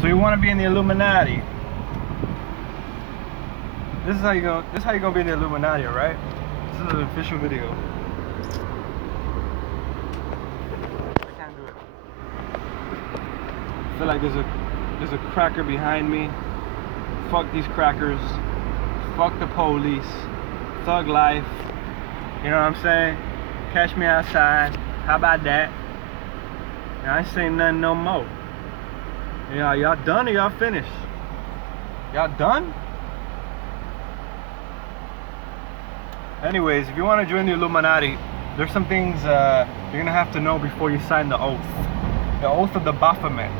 So you want to be in the Illuminati. This is how you gonna be in the Illuminati, right? This is an official video. I can't do it. I feel like there's a cracker behind me. Fuck these crackers. Fuck the police. Thug life. You know what I'm saying? Catch me outside. How about that? And I ain't saying nothing no more. You know, y'all done or y'all finished? Y'all done? Anyways, if you want to join the Illuminati, there's some things you're gonna have to know before you sign the oath of the Baphomet.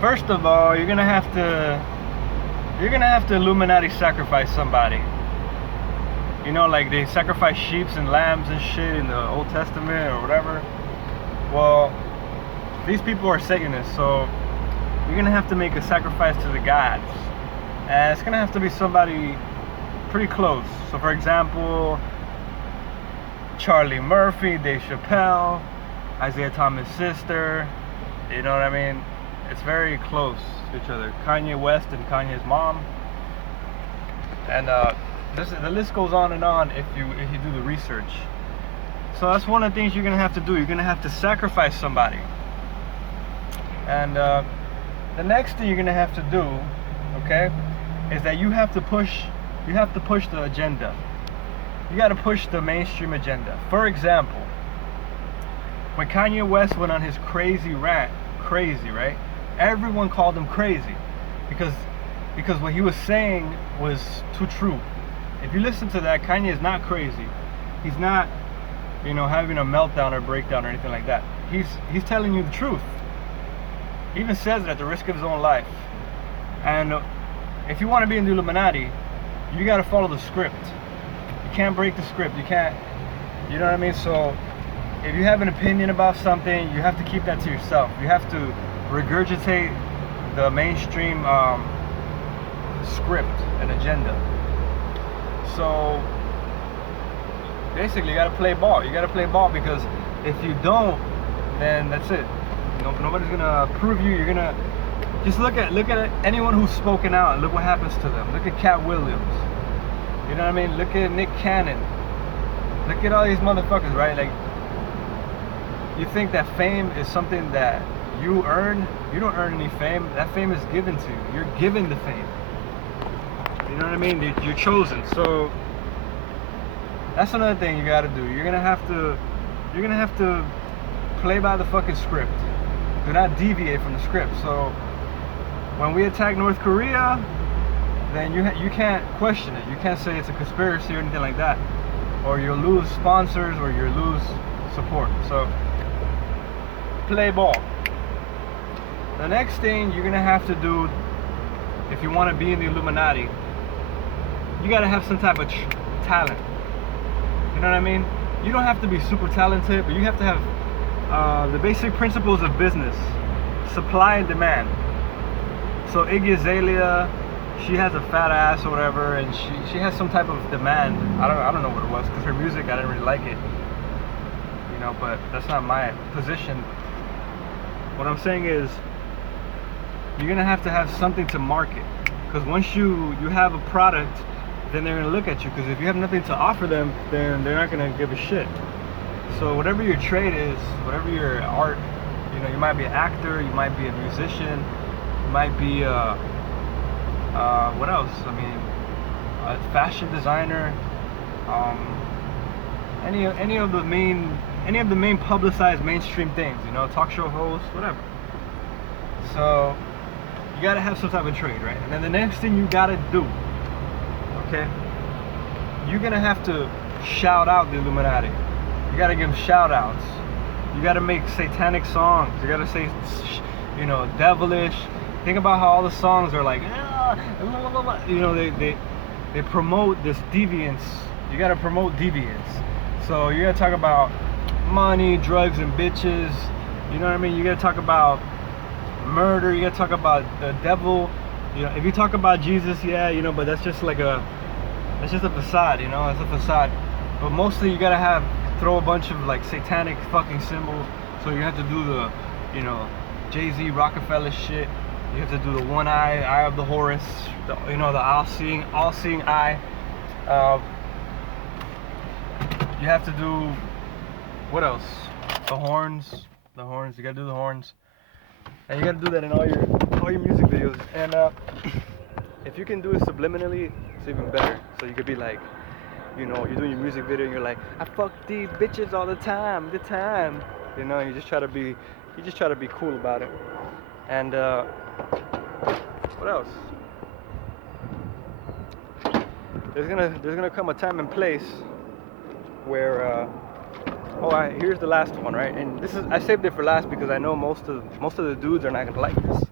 First of all, you're gonna have to Illuminati sacrifice somebody. You know, like they sacrifice sheep and lambs and shit in the Old Testament or whatever. Well, these people are Satanists, so you're gonna have to make a sacrifice to the gods, and it's gonna have to be somebody pretty close. So for example, Charlie Murphy, Dave Chappelle, Isaiah Thomas' sister, you know what I mean? It's very close to each other. Kanye West and Kanye's mom. And the list goes on and on if you do the research. So that's one of the things you're gonna have to do. You're gonna have to sacrifice somebody. And the next thing you're gonna have to do, okay, is that you have to push the agenda. You got to push the mainstream agenda. For example, when Kanye West went on his crazy rant, right? Everyone called him crazy because what he was saying was too true. If you listen to that, Kanye is not crazy. He's not, having a meltdown or breakdown or anything like that. He's telling you the truth. He even says it at the risk of his own life. And if you want to be in the Illuminati, you got to follow the script. You can't break the script. You can't, you know what I mean? So if you have an opinion about something, you have to keep that to yourself. You have to regurgitate the mainstream script and agenda. So basically, you got to play ball. You got to play ball, because if you don't, then that's it. Nobody's gonna approve you. You're gonna just look at anyone who's spoken out and look what happens to them. Look at Cat Williams. You know what I mean? Look at Nick Cannon. Look at all these motherfuckers, right? Like, you think that fame is something that you earn? You don't earn any fame. That fame is given to you. You're given the fame. You know what I mean? You're chosen. So that's another thing you gotta do. You're gonna have to play by the fucking script. Do not deviate from the script. So when we attack North Korea, then you can't question it. You can't say it's a conspiracy or anything like that, or you'll lose sponsors or you'll lose support. So play ball. The next thing you're gonna have to do, if you want to be in the Illuminati, you gotta have some type of talent. You know what I mean? You don't have to be super talented, but you have to have the basic principles of business: supply and demand. So Iggy Azalea, she has a fat ass or whatever, and she has some type of demand. I don't know what it was, because her music, I didn't really like it. But that's not my position. What I'm saying is, you're gonna have to have something to market, because once you have a product, then they're gonna look at you. Because if you have nothing to offer them, then they're not gonna give a shit. So whatever your trade is, whatever your art, you might be an actor, you might be a musician, you might be what else? I mean, a fashion designer, any of the main publicized mainstream things, talk show host, whatever. So you gotta have some type of trade, right? And then the next thing you gotta do, okay, you're gonna have to shout out the Illuminati. You gotta give them shout outs. You gotta make satanic songs. You gotta say, devilish. Think about how all the songs are like, they promote this deviance. You gotta promote deviance. So you gotta talk about money, drugs, and bitches. You know what I mean? You gotta talk about murder. You gotta talk about the devil. If you talk about Jesus, yeah, but that's just a facade. It's a facade. But mostly you gotta throw a bunch of like satanic fucking symbols. So you have to do the, Jay-Z, Rockefeller shit. You have to do the one eye of the Horus, you know, the all-seeing eye. You have to do, what else? The horns. You gotta do the horns, and you gotta do that in all your music videos. And if you can do it subliminally, it's even better. So you could be like, you know, you're doing your music video and you're like, I fuck these bitches all the time. You know, you just try to be cool about it. And what else? There's gonna come a time and place where here's the last one, right? And this is, I saved it for last because I know most of the dudes are not gonna like this,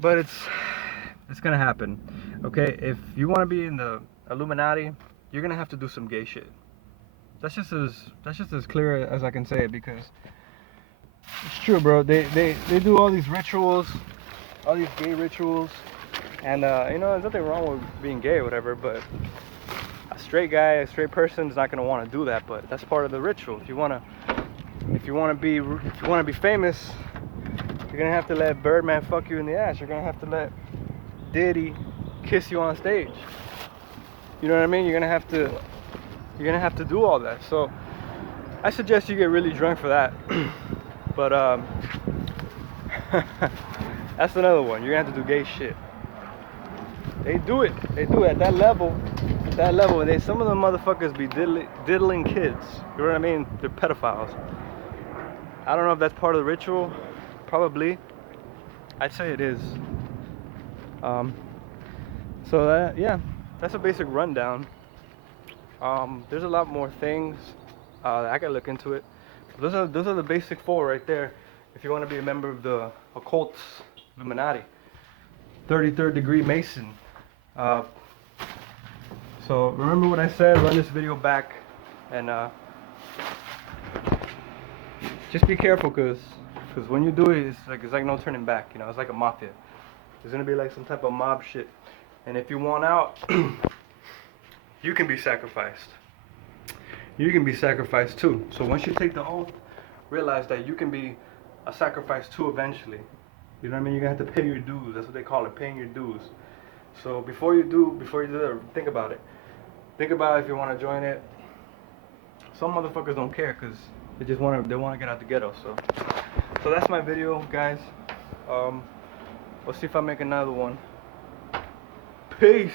but it's gonna happen. Okay, if you want to be in the Illuminati, you're gonna have to do some gay shit. That's just as clear as I can say it, because it's true, bro. They do all these rituals, all these gay rituals, and you know, there's nothing wrong with being gay or whatever, but a straight guy, a straight person is not gonna want to do that. But that's part of the ritual. If you wanna be famous, you're gonna have to let Birdman fuck you in the ass. You're gonna have to let Diddy kiss you on stage. You know what I mean? You're gonna have to do all that. So I suggest you get really drunk for that. But that's another one. You're gonna have to do gay shit. They do it at that level. And some of them motherfuckers be diddling kids. You know what I mean? They're pedophiles. I don't know if that's part of the ritual. Probably. I'd say it is. So yeah, that's a basic rundown. There's a lot more things. I gotta look into it. Those are the basic 4 right there. If you want to be a member of the occultist Illuminati, 33rd degree Mason. So remember what I said. Run this video back, and just be careful, cause when you do it, it's like no turning back. You know, it's like a mafia. There's gonna be like some type of mob shit, and if you want out, you can be sacrificed. You can be sacrificed too. So once you take the oath, realize that you can be a sacrifice too eventually. You know what I mean? You're gonna have to pay your dues. That's what they call it, paying your dues. So before you do that, think about it. Think about if you want to join it. Some motherfuckers don't care because they want to get out the ghetto. So that's my video, guys. We'll see if I make another one. Peace.